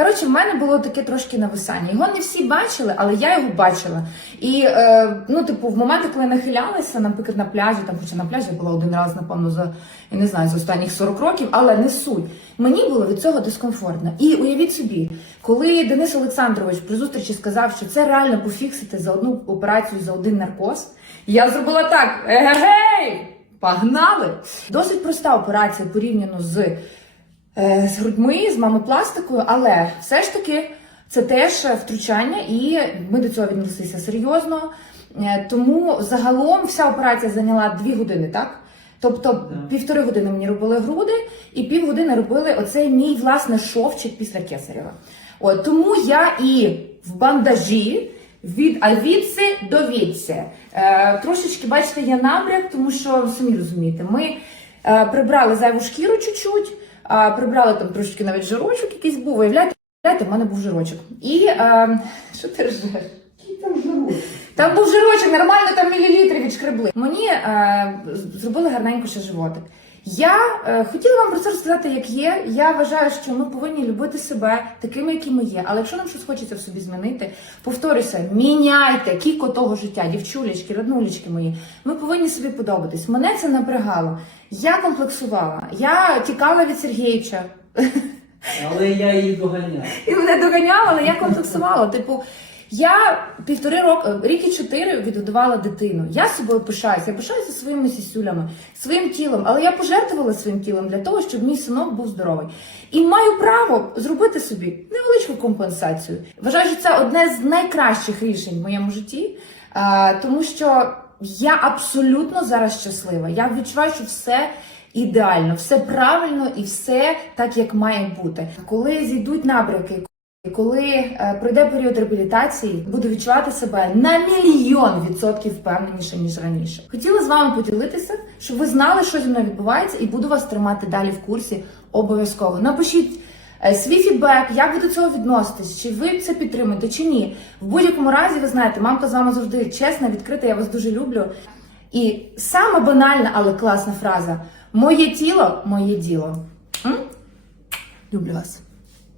Коротше, в мене було таке трошки нависання. Його не всі бачили, але я його бачила. І е, ну, типу, в моменти, коли нахилялася, наприклад, на пляжі, там, хоча на пляжі була один раз, напевно, за я не знаю, за останніх 40 років, але не суть. Мені було від цього дискомфортно. І уявіть собі, коли Денис Олександрович при зустрічі сказав, що це реально пофіксити за одну операцію за один наркоз, я зробила так: егегей! Погнали! Досить проста операція порівняно з, з грудьми, з мамопластикою, але все ж таки це теж втручання, і ми до цього віднеслися серйозно. Е, Тому загалом вся операція зайняла дві години, так? Тобто півтори години мені робили груди, і півгодини робили оцей мій власне шовчик після кесарєва. От тому я і в бандажі від авіци до віці. Е, трошечки, бачите, є набряк, тому що самі розумієте, ми е, прибрали зайву шкіру чуть-чуть, е, прибрали там трошечки навіть жирочок якийсь був. Виявляєте, виявляєте, в мене був жирочок. І а, що ти ржеш? Який там жирочок. Там був жирочок, нормально там мілілітри відшкребли. Мені а, зробили гарненько ще животик. Я е, хотіла вам про це розказати, як є. Я вважаю, що ми повинні любити себе такими, які ми є. Але якщо нам щось хочеться в собі змінити, повторюся, міняйте кіко того життя, дівчулечки, роднулечки мої. Ми повинні собі подобатись. Мене це напрягало. Я комплексувала, я тікала від Сергійча. Але я її доганяв. І мене доганяла, але я комплексувала. Типу, я півтори роки, рік і чотири відгодувала дитину. Я собою пишаюся, я пишаюся своїми сісюлями, своїм тілом, але я пожертвувала своїм тілом для того, щоб мій синок був здоровий. І маю право зробити собі невеличку компенсацію. Вважаю, що це одне з найкращих рішень в моєму житті, тому що я абсолютно зараз щаслива. Я відчуваю, що все ідеально, все правильно і все так, як має бути. Коли зійдуть набряки, коли е, пройде період реабілітації, буду відчувати себе на мільйон відсотків впевненіше ніж раніше. Хотіла з вами поділитися, щоб ви знали, що зі мною відбувається, і буду вас тримати далі в курсі обов'язково. Напишіть. е, Свій фідбек, як ви до цього відноситесь, чи ви це підтримуєте, чи ні. В будь-якому разі, ви знаєте, мамка з вами завжди чесна, відкрита, я вас дуже люблю. І саме банальна, але класна фраза: моє тіло, моє діло. М? Люблю вас.